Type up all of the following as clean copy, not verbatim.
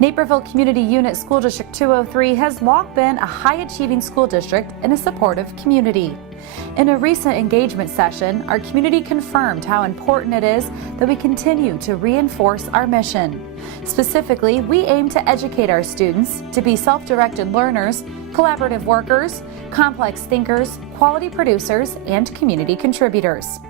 Naperville Community Unit School District 203 has long been a high-achieving school district in a supportive community. In a recent engagement session, our community confirmed how important it is that we continue to reinforce our mission. Specifically, we aim to educate our students to be self-directed learners, collaborative workers, complex thinkers, quality producers, and community contributors.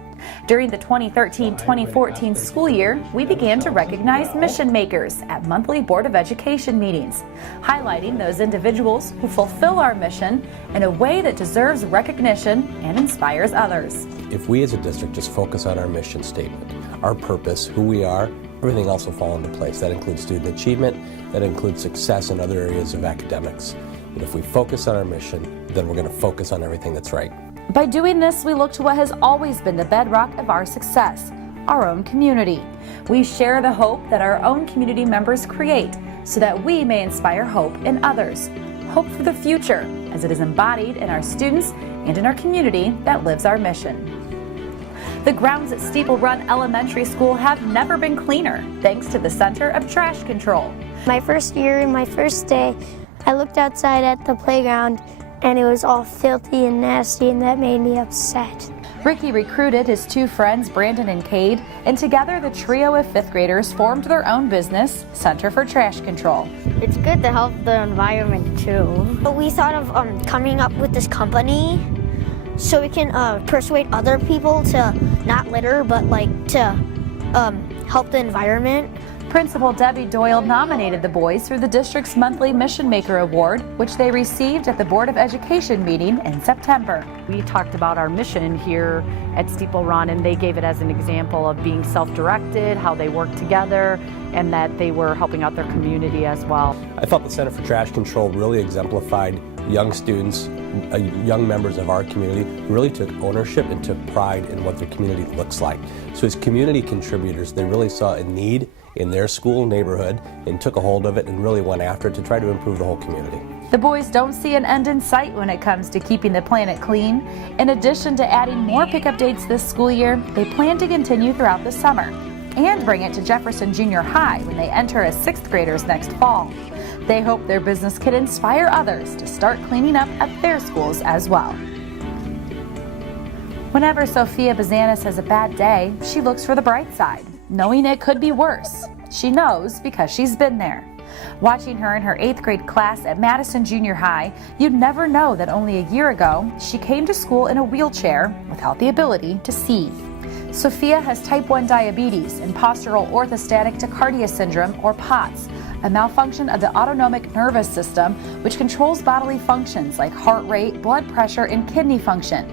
During the 2013-2014 school year, we began to recognize mission makers at monthly Board of Education meetings, highlighting those individuals who fulfill our mission in a way that deserves recognition and inspires others. If we as a district just focus on our mission statement, our purpose, who we are, everything else will fall into place. That includes student achievement, that includes success in other areas of academics. But if we focus on our mission, then we're going to focus on everything that's right. By doing this, we look to what has always been the bedrock of our success, our own community. We share the hope that our own community members create so that we may inspire hope in others. Hope for the future, as it is embodied in our students and in our community that lives our mission. The grounds at Steeple Run Elementary School have never been cleaner, thanks to the Center of Trash Control. My first year, my first day, I looked outside at the playground and it was all filthy and nasty, and that made me upset. Ricky recruited his two friends, Brandon and Cade, and together the trio of fifth graders formed their own business, Center for Trash Control. It's good to help the environment too. But we thought of coming up with this company so we can persuade other people to not litter, but to help the environment. Principal Debbie Doyle nominated the boys for the district's monthly Mission Maker Award, which they received at the Board of Education meeting in September. We talked about our mission here at Steeple Run, and they gave it as an example of being self-directed, how they work together, and that they were helping out their community as well. I thought the Center for Trash Control really exemplified young students, young members of our community who really took ownership and took pride in what their community looks like. So as community contributors, they really saw a need in their school neighborhood and took a hold of it and really went after it to try to improve the whole community. The boys don't see an end in sight when it comes to keeping the planet clean. In addition to adding more pickup dates this school year, they plan to continue throughout the summer and bring it to Jefferson Junior High when they enter as sixth graders next fall. They hope their business can inspire others to start cleaning up at their schools as well. Whenever Sophia Bezanis has a bad day, she looks for the bright side, knowing it could be worse. She knows because she's been there. Watching her in her 8th grade class at Madison Junior High, you'd never know that only a year ago, she came to school in a wheelchair without the ability to see. Sophia has type 1 diabetes and postural orthostatic tachycardia syndrome, or POTS, a malfunction of the autonomic nervous system which controls bodily functions like heart rate, blood pressure, and kidney function.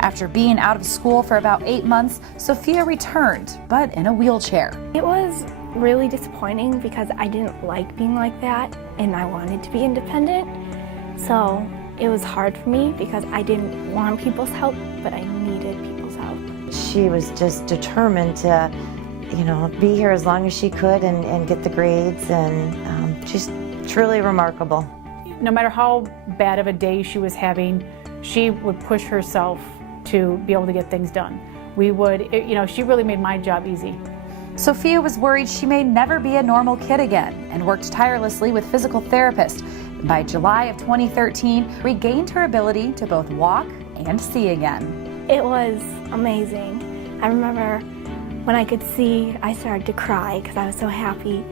After being out of school for about 8 months, Sophia returned, but in a wheelchair. It was really disappointing because I didn't like being like that and I wanted to be independent. So it was hard for me because I didn't want people's help, but I needed people's help. She was just determined to, be here as long as she could and get the grades, and she's truly remarkable. No matter how bad of a day she was having, she would push herself to be able to get things done. She really made my job easy. Sophia was worried she may never be a normal kid again and worked tirelessly with physical therapists. By July of 2013, regained her ability to both walk and see again. It was amazing. I remember when I could see, I started to cry because I was so happy.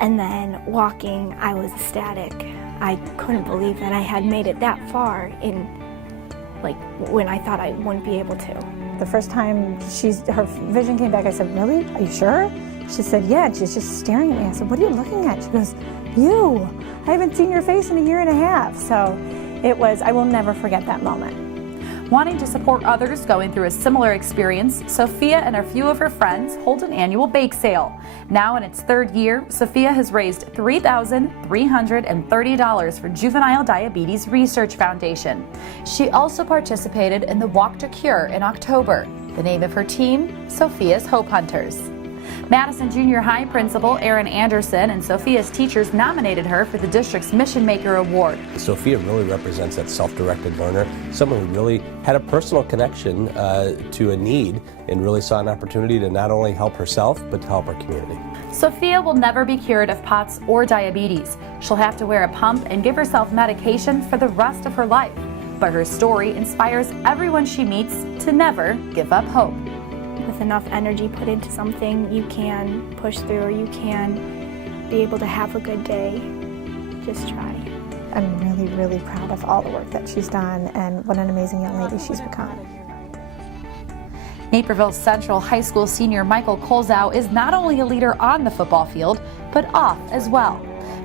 And then walking, I was ecstatic. I couldn't believe that I had made it that far when I thought I wouldn't be able to. The first time her vision came back, I said, "Really? Are you sure?" She said, "Yeah." And she's just staring at me. I said, "What are you looking at?" She goes, "You. I haven't seen your face in a year and a half." So I will never forget that moment. Wanting to support others going through a similar experience, Sophia and a few of her friends hold an annual bake sale. Now in its 3rd year, Sophia has raised $3,330 for Juvenile Diabetes Research Foundation. She also participated in the Walk to Cure in October. The name of her team, Sophia's Hope Hunters. Madison Junior High Principal Erin Anderson and Sophia's teachers nominated her for the district's Mission Maker Award. Sophia really represents that self-directed learner, someone who really had a personal connection to a need and really saw an opportunity to not only help herself, but to help our community. Sophia will never be cured of POTS or diabetes. She'll have to wear a pump and give herself medication for the rest of her life. But her story inspires everyone she meets to never give up hope. With enough energy put into something, you can push through, or you can be able to have a good day. Just try. I'm really, really proud of all the work that she's done and what an amazing young lady she's become. Naperville Central High School senior Michael Kolzow is not only a leader on the football field, but off as well.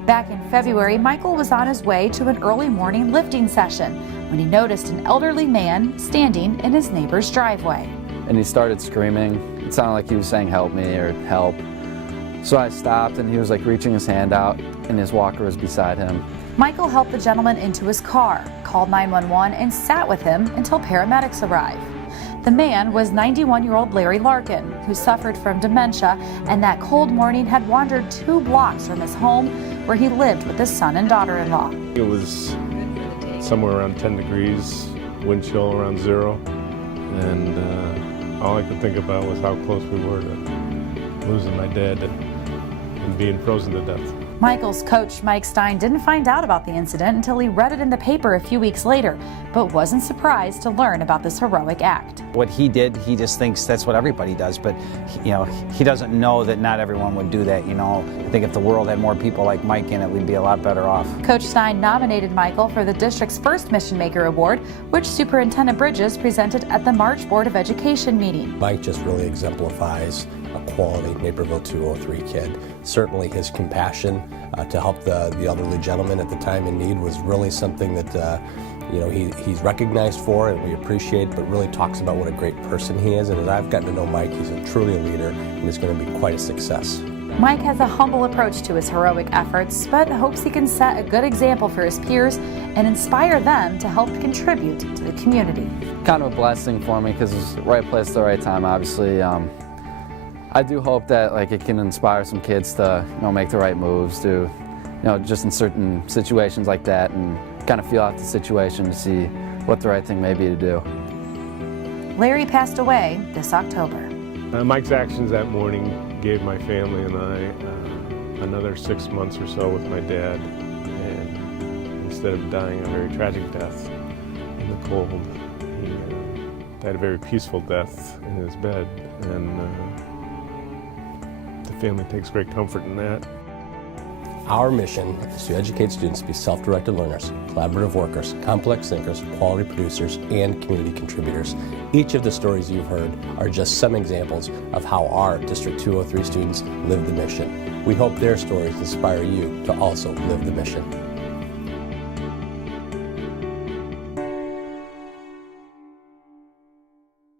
Back in February, Michael was on his way to an early morning lifting session when he noticed an elderly man standing in his neighbor's driveway. And he started screaming. It sounded like he was saying help me or help. So I stopped and he was like reaching his hand out and his walker was beside him. Michael helped the gentleman into his car, called 911 and sat with him until paramedics arrived. The man was 91-year-old Larry Larkin, who suffered from dementia and that cold morning had wandered 2 blocks from his home where he lived with his son and daughter-in-law. It was somewhere around 10 degrees, wind chill around 0, and all I could think about was how close we were to losing my dad and being frozen to death. Michael's coach, Mike Stine, didn't find out about the incident until he read it in the paper a few weeks later, but wasn't surprised to learn about this heroic act. What he did, he just thinks that's what everybody does, but he doesn't know that not everyone would do that. I think if the world had more people like Mike in it, we'd be a lot better off. Coach Stine nominated Michael for the district's first Mission Maker Award, which Superintendent Bridges presented at the March Board of Education meeting. Mike just really exemplifies a quality Naperville 203 kid. Certainly his compassion to help the elderly gentleman at the time in need was really something that he's recognized for and we appreciate, but really talks about what a great person he is. And as I've gotten to know Mike, he's truly a leader and is going to be quite a success. Mike has a humble approach to his heroic efforts, but hopes he can set a good example for his peers and inspire them to help contribute to the community. Kind of a blessing for me because it's the right place at the right time, obviously. I do hope that it can inspire some kids to make the right moves, to just in certain situations like that, and kind of feel out the situation to see what the right thing may be to do. Larry passed away this October. Mike's actions that morning gave my family and I another 6 months or so with my dad, and instead of dying a very tragic death in the cold, he died a very peaceful death in his bed, and the family takes great comfort in that. Our mission is to educate students to be self-directed learners, collaborative workers, complex thinkers, quality producers, and community contributors. Each of the stories you've heard are just some examples of how our District 203 students live the mission. We hope their stories inspire you to also live the mission.